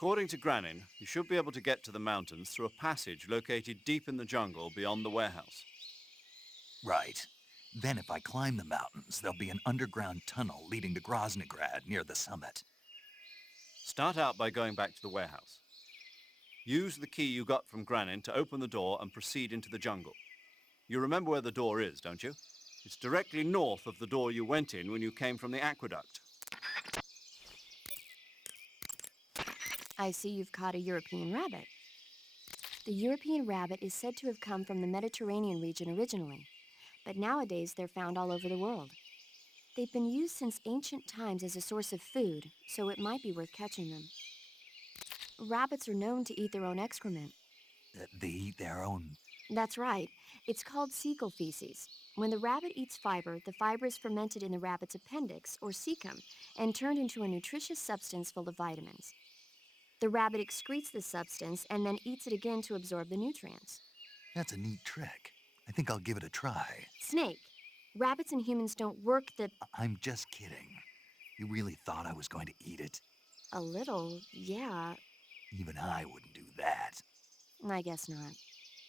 According to Granin, you should be able to get to the mountains through a passage located deep in the jungle beyond the warehouse. Right. Then if I climb the mountains, there'll be an underground tunnel leading to Groznygrad near the summit. Start out by going back to the warehouse. Use the key you got from Granin to open the door and proceed into the jungle. You remember where the door is, don't you? It's directly north of the door you went in when you came from the aqueduct. I see you've caught a European rabbit. The European rabbit is said to have come from the Mediterranean region originally, but nowadays they're found all over the world. They've been used since ancient times as a source of food, so it might be worth catching them. Rabbits are known to eat their own excrement. They eat their own. That's right. It's called cecal feces. When the rabbit eats fiber, the fiber is fermented in the rabbit's appendix, or cecum, and turned into a nutritious substance full of vitamins. The rabbit excretes this substance and then eats it again to absorb the nutrients. That's a neat trick. I think I'll give it a try. Snake, rabbits and humans don't work the... I'm just kidding. You really thought I was going to eat it? A little, yeah. Even I wouldn't do that. I guess not.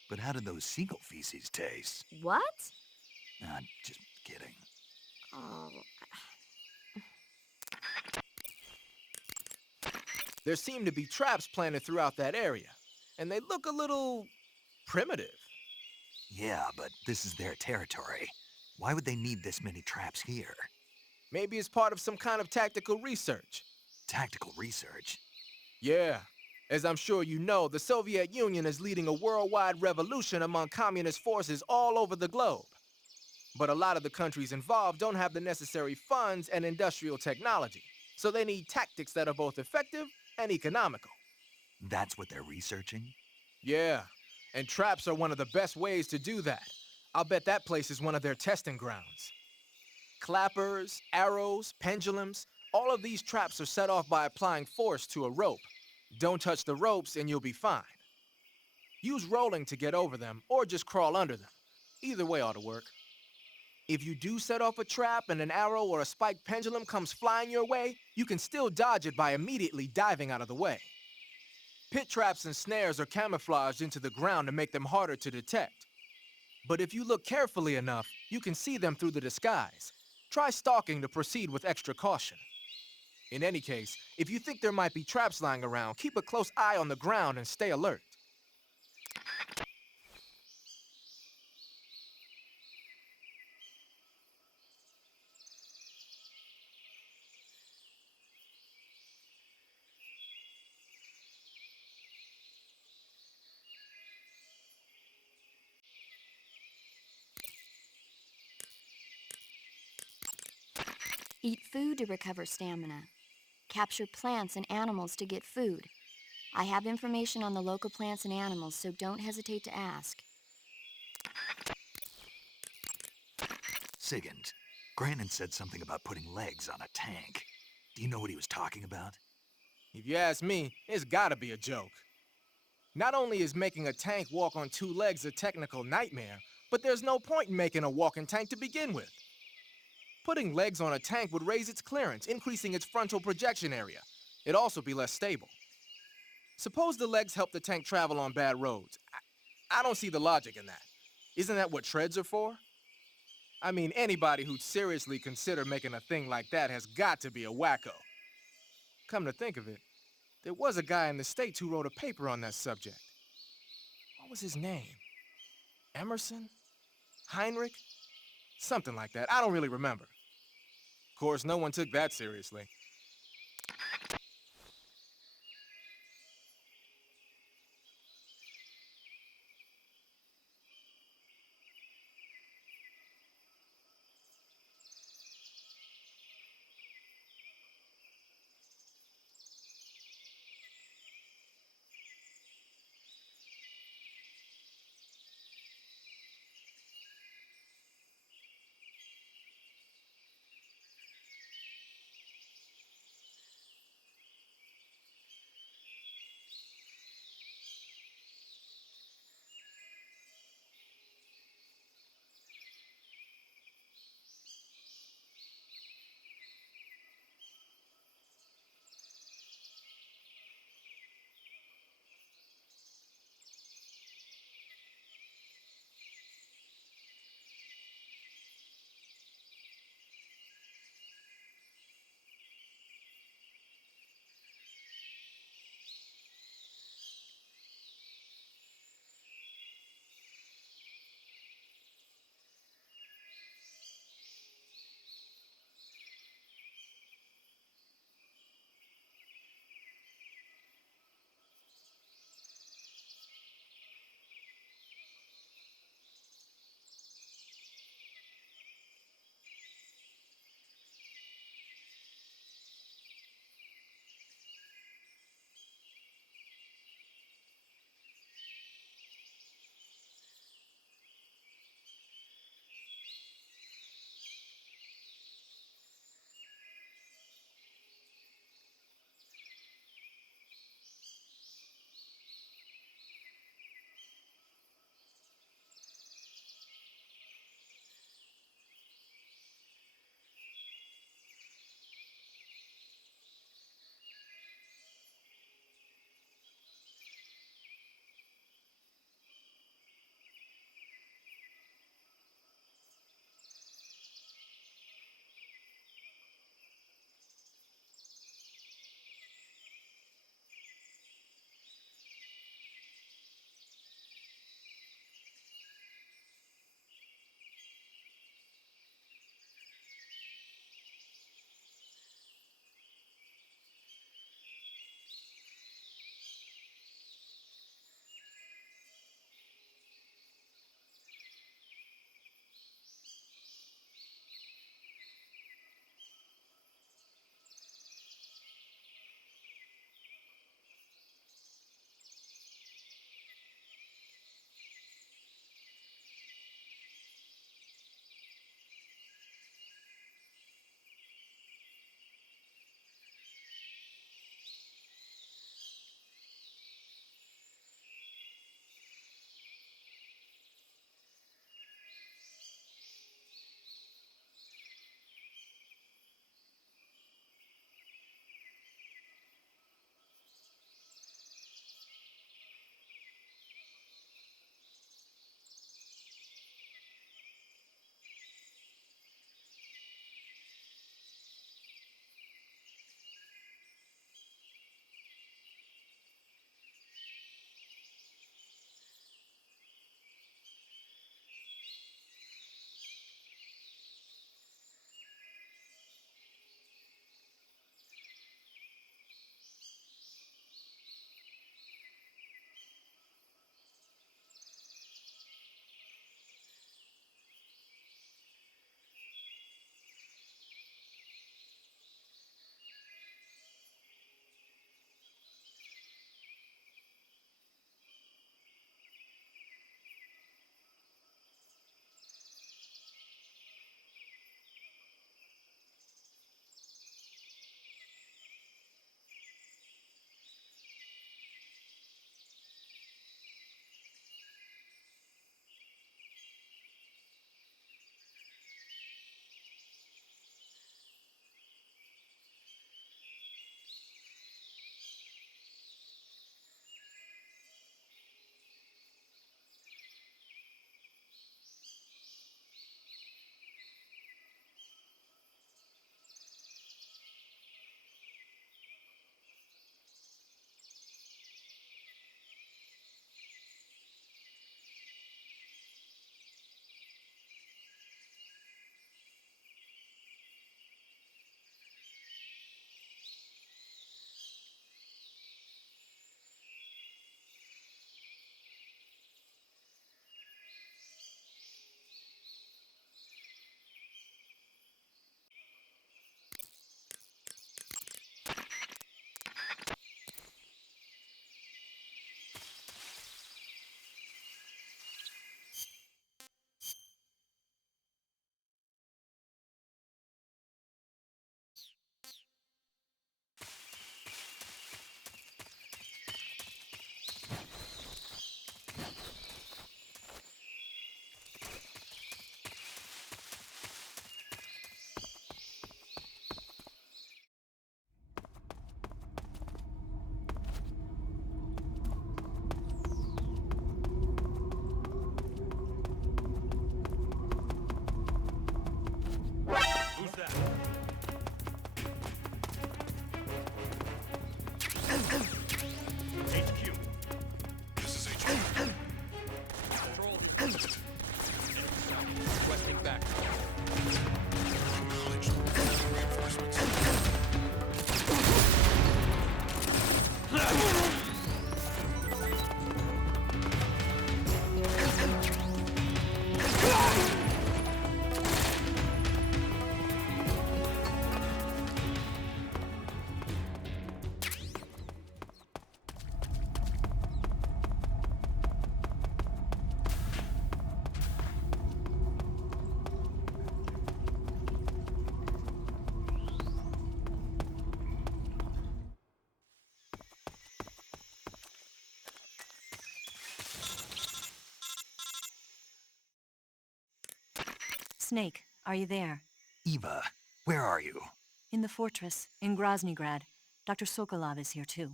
But how did those seagull feces taste? What? I'm just kidding. Oh, There seem to be traps planted throughout that area, and they look a little primitive. Yeah, but this is their territory. Why would they need this many traps here? Maybe it's part of some kind of tactical research. Tactical research? Yeah. As I'm sure you know, the Soviet Union is leading a worldwide revolution among communist forces all over the globe. But a lot of the countries involved don't have the necessary funds and industrial technology, so they need tactics that are both effective and economical. That's what they're researching? Yeah, and traps are one of the best ways to do that. I'll bet that place is one of their testing grounds. Clappers, arrows, pendulums, all of these traps are set off by applying force to a rope. Don't touch the ropes and you'll be fine. Use rolling to get over them, or just crawl under them. Either way ought to work. If you do set off a trap and an arrow or a spiked pendulum comes flying your way, you can still dodge it by immediately diving out of the way. Pit traps and snares are camouflaged into the ground to make them harder to detect. But if you look carefully enough, you can see them through the disguise. Try stalking to proceed with extra caution. In any case, if you think there might be traps lying around, keep a close eye on the ground and stay alert. eat food to recover stamina. Capture plants and animals to get food. I have information on the local plants and animals, so don't hesitate to ask. Sigint, Granin said something about putting legs on a tank. Do you know what he was talking about? If you ask me, it's gotta be a joke. Not only is making a tank walk on two legs a technical nightmare, but there's no point in making a walking tank to begin with. Putting legs on a tank would raise its clearance, increasing its frontal projection area. It'd also be less stable. Suppose the legs help the tank travel on bad roads. I don't see the logic in that. Isn't that what treads are for? I mean, anybody who'd seriously consider making a thing like that has got to be a wacko. Come to think of it, there was a guy in the States who wrote a paper on that subject. What was his name? Emerson? Heinrich? Something like that. I don't really remember. Of course, no one took that seriously. Snake, are you there? Eva, where are you? In the fortress, in Groznygrad. Dr. Sokolov is here too.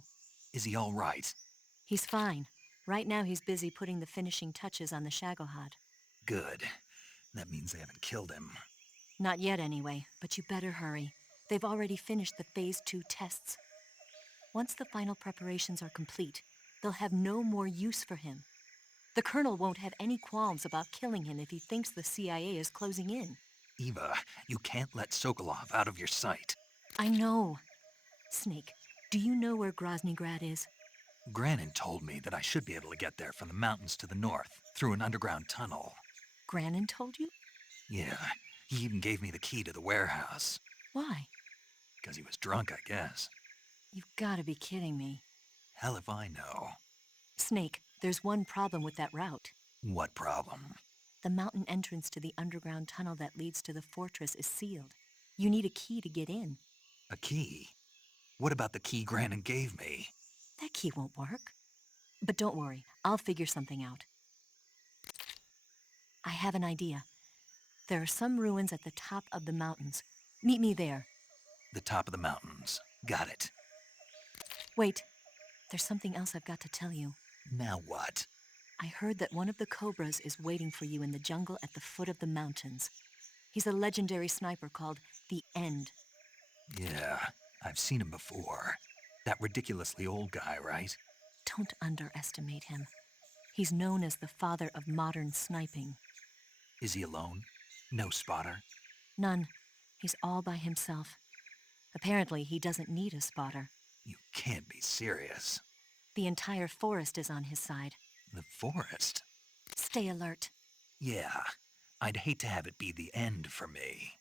Is he all right? He's fine. Right now he's busy putting the finishing touches on the Shagohod. Good. That means they haven't killed him. Not yet anyway, but you better hurry. They've already finished the Phase 2 tests. Once the final preparations are complete, they'll have no more use for him. The Colonel won't have any qualms about killing him if he thinks the CIA is closing in. Eva, you can't let Sokolov out of your sight. I know. Snake, do you know where Groznygrad is? Granin told me that I should be able to get there from the mountains to the north, through an underground tunnel. Granin told you? Yeah, he even gave me the key to the warehouse. Why? Because he was drunk, I guess. You've got to be kidding me. Hell if I know. Snake, there's one problem with that route. What problem? The mountain entrance to the underground tunnel that leads to the fortress is sealed. You need a key to get in. A key? What about the key Granin gave me? That key won't work. But don't worry, I'll figure something out. I have an idea. There are some ruins at the top of the mountains. Meet me there. The top of the mountains. Got it. Wait, there's something else I've got to tell you. Now what? I heard that one of the Cobras is waiting for you in the jungle at the foot of the mountains. He's a legendary sniper called the End. Yeah, I've seen him before. That ridiculously old guy, right? Don't underestimate him. He's known as the father of modern sniping. Is he alone? No spotter? None. He's all by himself. Apparently, he doesn't need a spotter. You can't be serious. The entire forest is on his side. The forest? Stay alert. Yeah, I'd hate to have it be the end for me.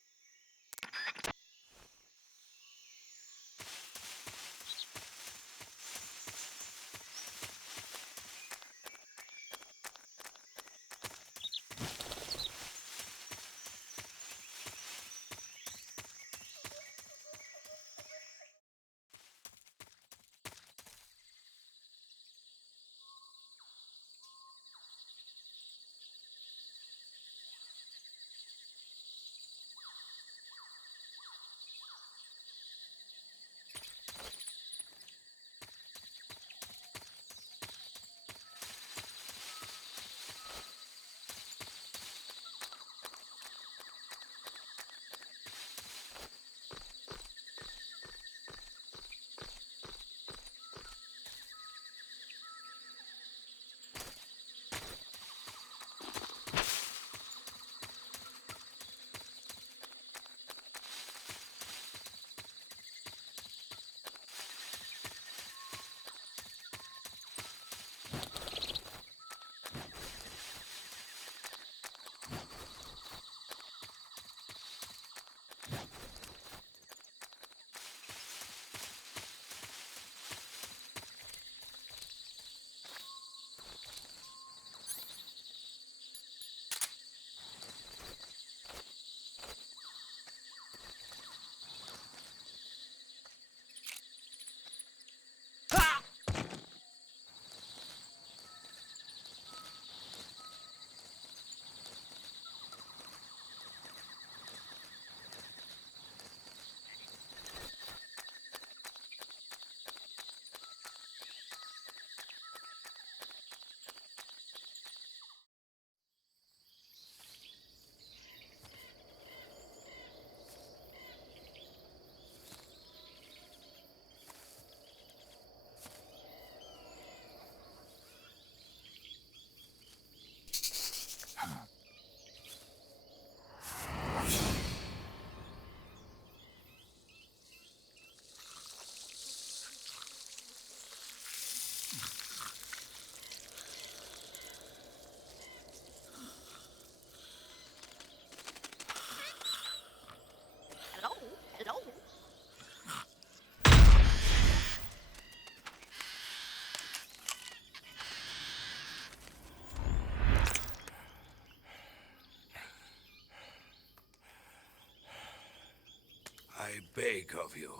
I beg of you,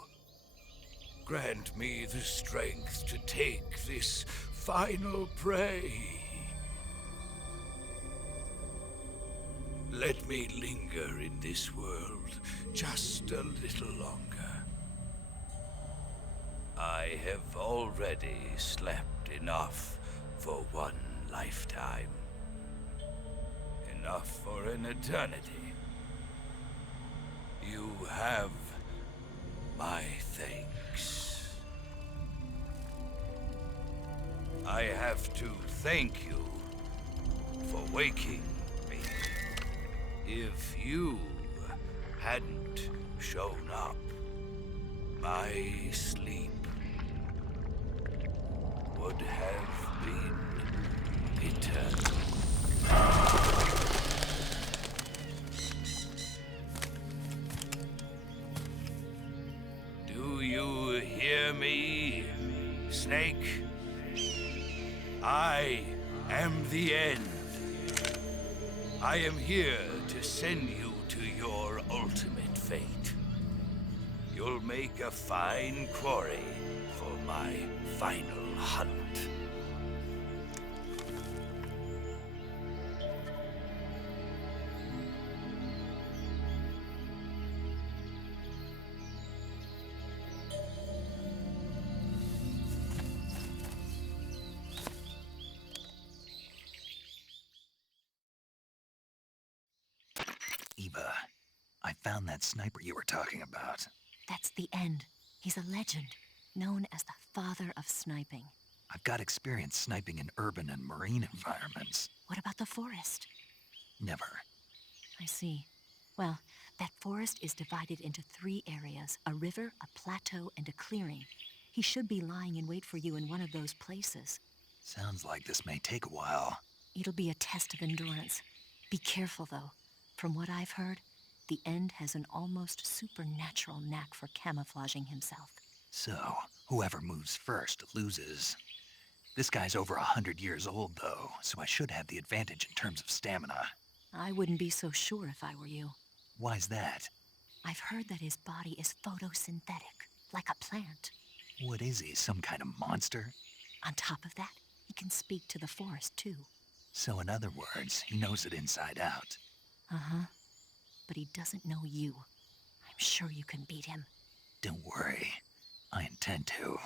grant me the strength to take this final prey. Let me linger in this world just a little longer. I have already slept enough for one lifetime. Enough for an eternity. You have my thanks. I have to thank you for waking me. If you hadn't shown up, my sleep would have been eternal. Do you hear me, Snake? I am the end. I am here to send you to your ultimate fate. You'll make a fine quarry for my final hunt. Eva, I found that sniper you were talking about. That's the end. He's a legend, known as the father of sniping. I've got experience sniping in urban and marine environments. What about the forest? Never. I see. Well, that forest is divided into 3 areas, a river, a plateau, and a clearing. He should be lying in wait for you in one of those places. Sounds like this may take a while. It'll be a test of endurance. Be careful, though. From what I've heard, the End has an almost supernatural knack for camouflaging himself. So, whoever moves first loses. This guy's over 100 years old, though, so I should have the advantage in terms of stamina. I wouldn't be so sure if I were you. Why's that? I've heard that his body is photosynthetic, like a plant. What is he, some kind of monster? On top of that, he can speak to the forest, too. So in other words, he knows it inside out. Uh-huh. But he doesn't know you. I'm sure you can beat him. Don't worry. I intend to.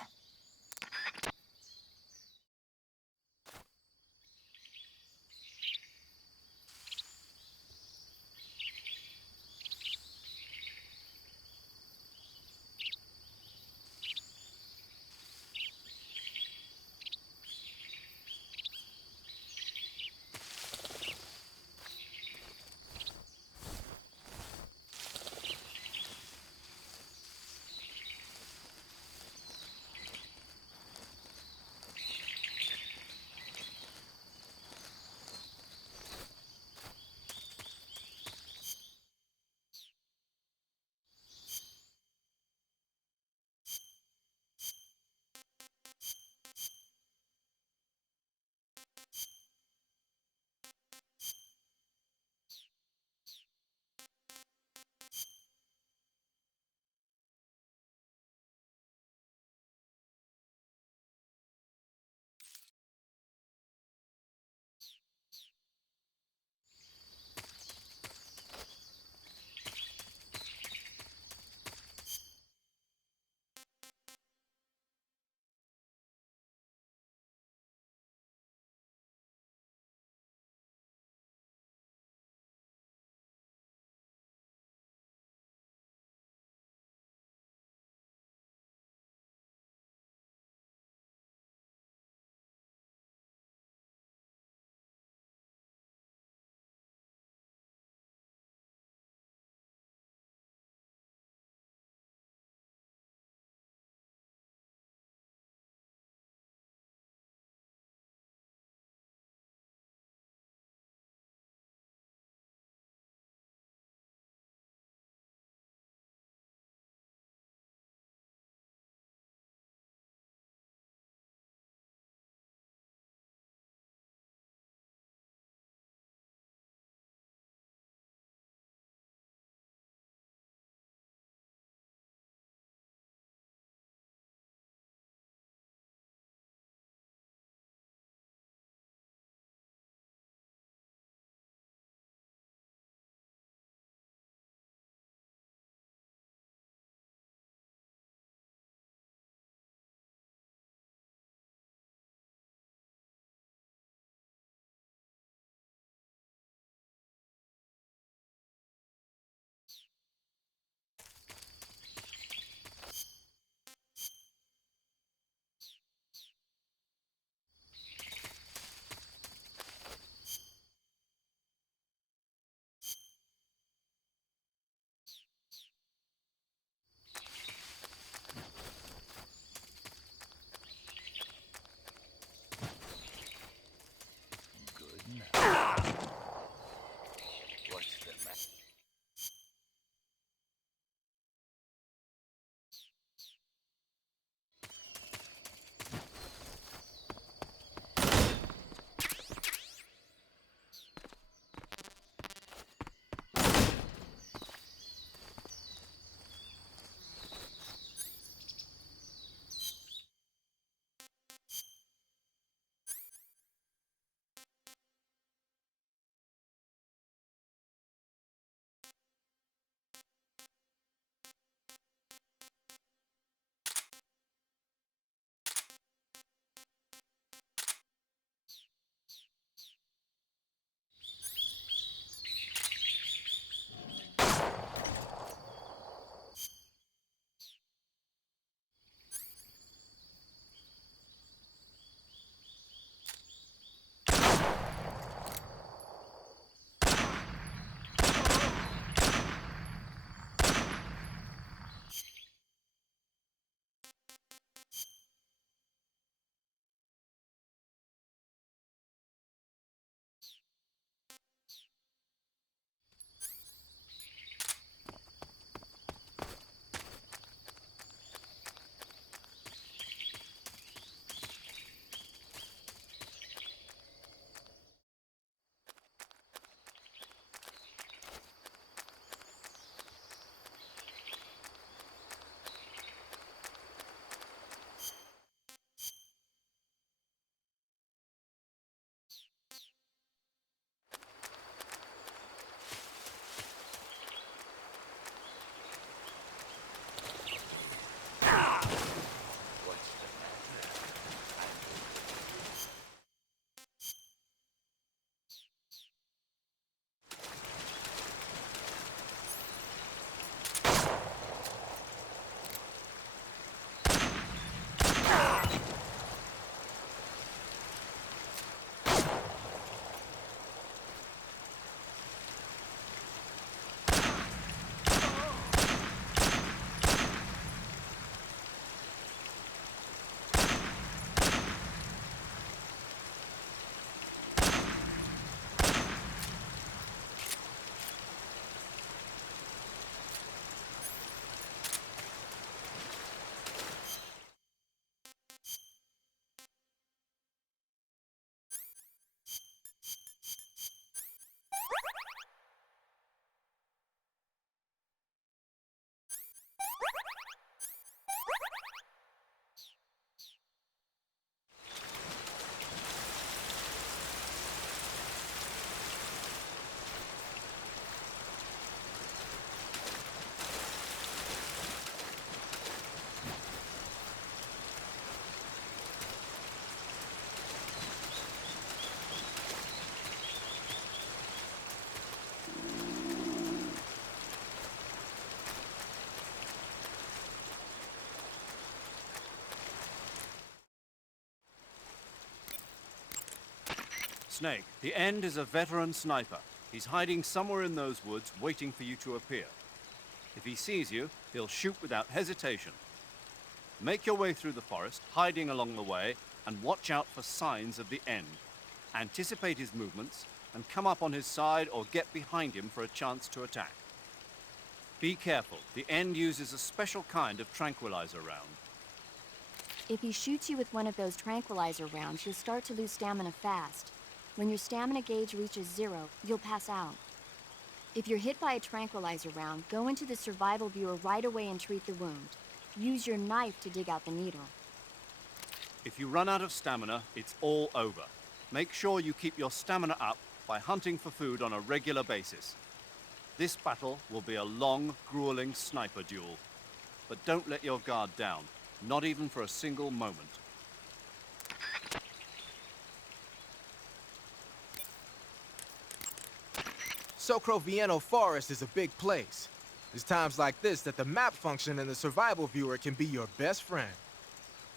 Snake, the End is a veteran sniper. He's hiding somewhere in those woods, waiting for you to appear. If he sees you, he'll shoot without hesitation. Make your way through the forest, hiding along the way, and watch out for signs of the End. Anticipate his movements, and come up on his side or get behind him for a chance to attack. Be careful. The End uses a special kind of tranquilizer round. If he shoots you with one of those tranquilizer rounds, you'll start to lose stamina fast. When your stamina gauge reaches 0, you'll pass out. If you're hit by a tranquilizer round, go into the survival viewer right away and treat the wound. Use your knife to dig out the needle. If you run out of stamina, it's all over. Make sure you keep your stamina up by hunting for food on a regular basis. This battle will be a long, grueling sniper duel. But don't let your guard down, not even for a single moment. Socrovieno Forest is a big place. It's times like this that the map function in the survival viewer can be your best friend.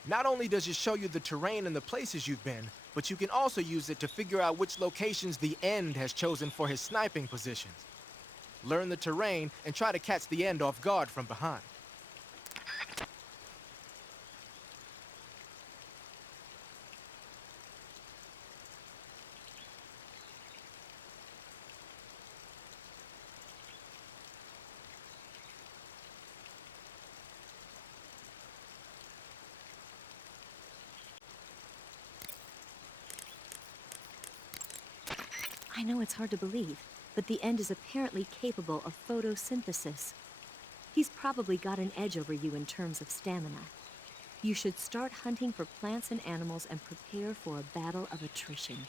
Not only does it show you the terrain and the places you've been, but you can also use it to figure out which locations the End has chosen for his sniping positions. Learn the terrain and try to catch the End off guard from behind. I know it's hard to believe, but the End is apparently capable of photosynthesis. He's probably got an edge over you in terms of stamina. You should start hunting for plants and animals and prepare for a battle of attrition.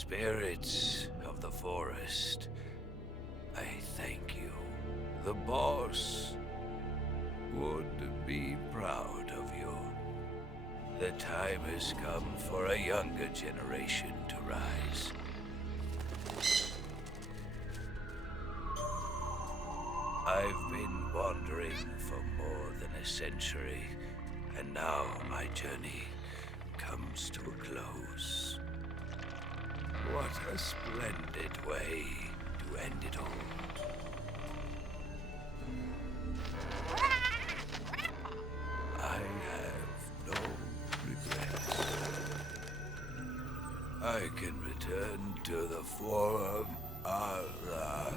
Spirits of the forest, I thank you. The boss would be proud of you. The time has come for a younger generation to rise. I've been wandering for more than a century, and now my journey comes to a close. What a splendid way to end it all. I have no regrets. I can return to the Forum Allah.